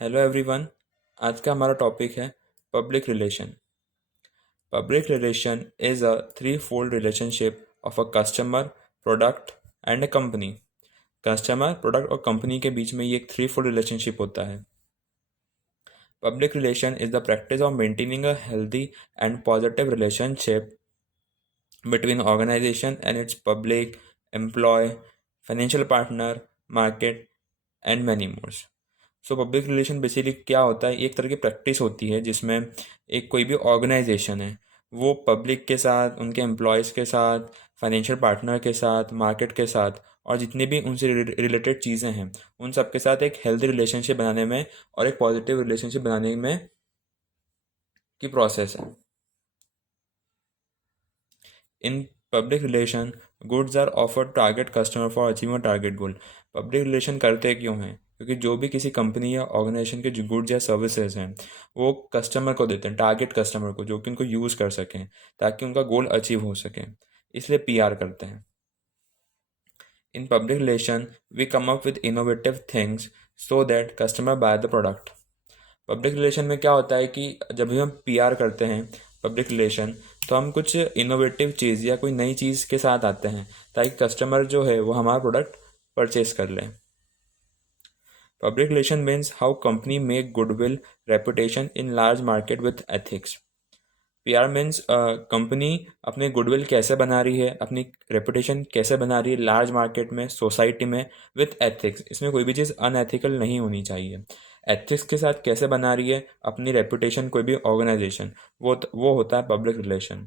Hello everyone. आज का हमारा टॉपिक है public relation. Public relation is a three fold relationship of a customer, product and a company. Customer, product और company के बीच में ये एक थ्री फोल्ड रिलेशनशिप होता है। Public relation is the practice of maintaining a healthy and positive relationship between organization and its public, employee, financial partner, market and many mores. So public relation basically क्या होता है, एक तरह की practice होती है जिसमें एक कोई भी ऑर्गेनाइजेशन है वो पब्लिक के साथ, उनके एम्प्लॉयज़ के साथ, फाइनेंशियल पार्टनर के साथ, मार्केट के साथ और जितनी भी उनसे रिलेटेड चीज़ें हैं उन सब के साथ एक हेल्दी रिलेशनशिप बनाने में और एक पॉजिटिव रिलेशनशिप बनाने में की प्रोसेस है। In public relation goods are offer target customer for achieving target goal. Public relation करते क्यों हैं? क्योंकि जो भी किसी कंपनी या ऑर्गेनाइजेशन के जो गुड्स या सर्विसेज हैं वो कस्टमर को देते हैं, टारगेट कस्टमर को, जो कि उनको यूज़ कर सकें ताकि उनका गोल अचीव हो सके। इसलिए पीआर करते हैं। In public relation we come up with innovative things so that customer buy the product. Public relation में क्या होता है कि जब भी हम पीआर करते हैं पब्लिक रिलेशन, तो हम कुछ इनोवेटिव चीज़ या कोई नई चीज़ के साथ आते हैं ताकि कस्टमर जो है वो हमारा प्रोडक्ट परचेज कर ले। Public relation means how company make goodwill reputation in large market with ethics. PR means company अपने गुडविल कैसे बना रही है, अपनी रेपुटेशन कैसे बना रही है लार्ज मार्केट में, सोसाइटी में, विथ एथिक्स। इसमें कोई भी चीज़ अनएथिकल नहीं होनी चाहिए। एथिक्स के साथ कैसे बना रही है अपनी रेपुटेशन कोई भी ऑर्गेनाइजेशन, वो होता है पब्लिक रिलेशन।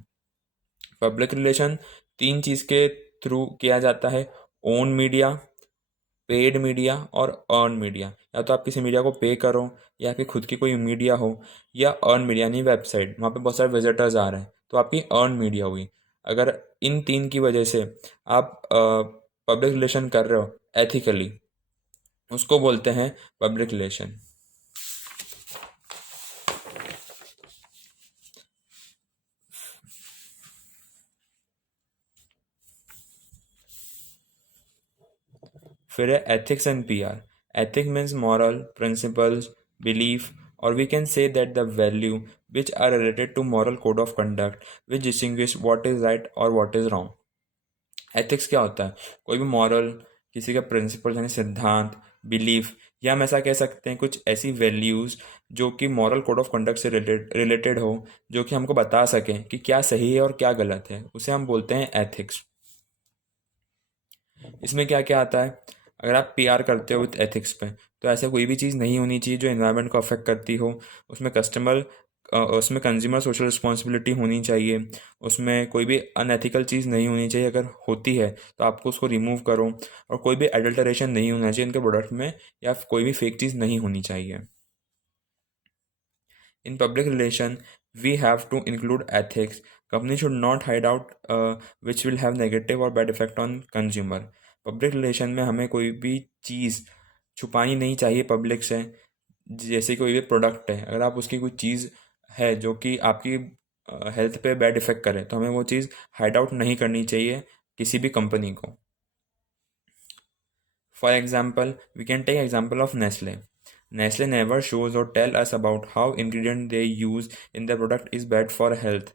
पब्लिक रिलेशन तीन चीज़ के थ्रू किया जाता है: ओन मीडिया, पेड मीडिया और अर्न मीडिया। या तो आप किसी मीडिया को पे करो या आपकी खुद की कोई मीडिया हो, या अर्न मीडिया यानी वेबसाइट, वहाँ पे बहुत सारे विजिटर्स आ रहे हैं तो आपकी अर्न मीडिया हुई। अगर इन तीन की वजह से आप पब्लिक रिलेशन कर रहे हो एथिकली, उसको बोलते हैं पब्लिक रिलेशन। फिर है ethics and PR. Ethics means moral principles, belief, और we can say that the value which are related to moral code of conduct which distinguish what is right और व्हाट इज रॉन्ग। एथिक्स क्या होता है? कोई भी moral, किसी का principal यानी सिद्धांत, बिलीफ, या हम ऐसा कह सकते हैं कुछ ऐसी वैल्यूज़ जो कि मॉरल कोड ऑफ कंडक्ट से रिलेटेड हो, जो कि हमको बता सकें कि क्या सही है और क्या गलत है, उसे हम बोलते हैं एथिक्स। इसमें क्या क्या आता है? अगर आप पीआर करते हो विथ एथिक्स पे, तो ऐसे कोई भी चीज़ नहीं होनी चाहिए जो एनवायरनमेंट को अफेक्ट करती हो। उसमें कंज्यूमर सोशल रिस्पॉन्सिबिलिटी होनी चाहिए। उसमें कोई भी अनएथिकल चीज़ नहीं होनी चाहिए, अगर होती है तो आपको उसको रिमूव करो। और कोई भी एडल्टरेशन नहीं होना चाहिए उनके प्रोडक्ट में, या कोई भी फेक चीज़ नहीं होनी चाहिए। In public relation, we have to include ethics. Company should not hide out which will have negative or bad effect on consumer. Public relation में हमें कोई भी चीज़ छुपानी नहीं चाहिए पब्लिक से। जैसे कोई भी प्रोडक्ट है, अगर आप उसकी कोई चीज़ है जो कि आपकी हेल्थ पे बैड इफेक्ट करे, तो हमें वो चीज़ हाइड आउट नहीं करनी चाहिए किसी भी कंपनी को। For example, we can take example of Nestle. Nestle never shows or tell us about how ingredient they use in their product is bad for health.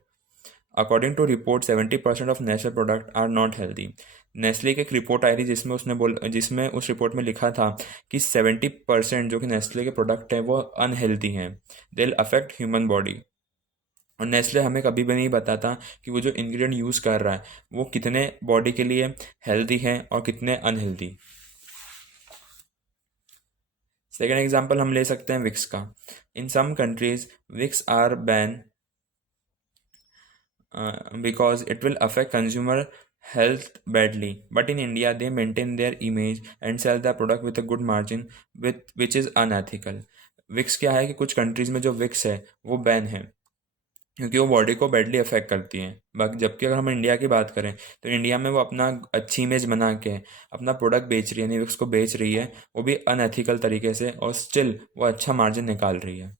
According to report, 70% of Nestle product are not healthy. Nestle की एक report आई थी जिसमें उस report में लिखा था कि 70% जो कि नेस्ले के प्रोडक्ट हैं वो अनहेल्दी हैं, they will affect human body. और नेस्ले हमें कभी भी नहीं बताता कि वो जो इंग्रेडिएंट यूज़ कर रहा है वो कितने बॉडी के लिए हेल्दी हैं और कितने अनहेल्दी। सेकेंड एग्जाम्पल हम ले सकते हैं विक्स का। In some countries Vicks are ban because it will affect consumer health badly, but in India they maintain their image and sell the product with a good margin, with which is unethical. Vicks क्या है कि कुछ countries में जो Vicks है वो ban है क्योंकि वो बॉडी को बैडली अफेक्ट करती हैं। बाकी जबकि अगर हम इंडिया की बात करें तो इंडिया में वो अपना अच्छी इमेज बना के अपना प्रोडक्ट बेच रही है, यानी विक्स को बेच रही है, वो भी अनएथिकल तरीके से, और स्टिल वो अच्छा मार्जिन निकाल रही है।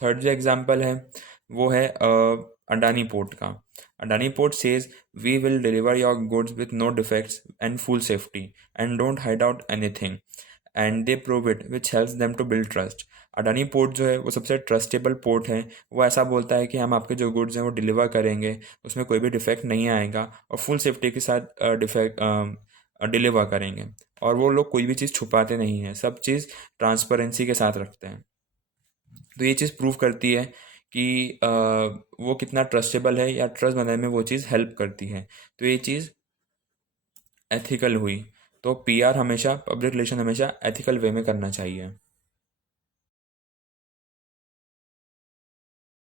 थर्ड जो एग्जाम्पल है वो है अडानी पोर्ट का। Adani port says we will deliver your goods with no defects and full safety and don't hide out anything. And they prove it which helps them to build trust. Adani port जो है वो सबसे trustable port है। वो ऐसा बोलता है कि हम आपके जो गुड्स हैं वो डिलीवर करेंगे, उसमें कोई भी डिफेक्ट नहीं आएगा और फुल सेफ्टी के साथ डिफेक्ट डिलीवर करेंगे। और वो लोग कोई भी चीज़ छुपाते नहीं हैं, सब चीज़ ट्रांसपेरेंसी के साथ रखते हैं। तो ये चीज़ प्रूव करती है कि वो कितना ट्रस्टेबल है या ट्रस्ट बनाने में वो चीज़ हेल्प करती है। तो ये चीज़ एथिकल हुई। तो पीआर हमेशा, पब्लिक रिलेशन हमेशा एथिकल वे में करना चाहिए।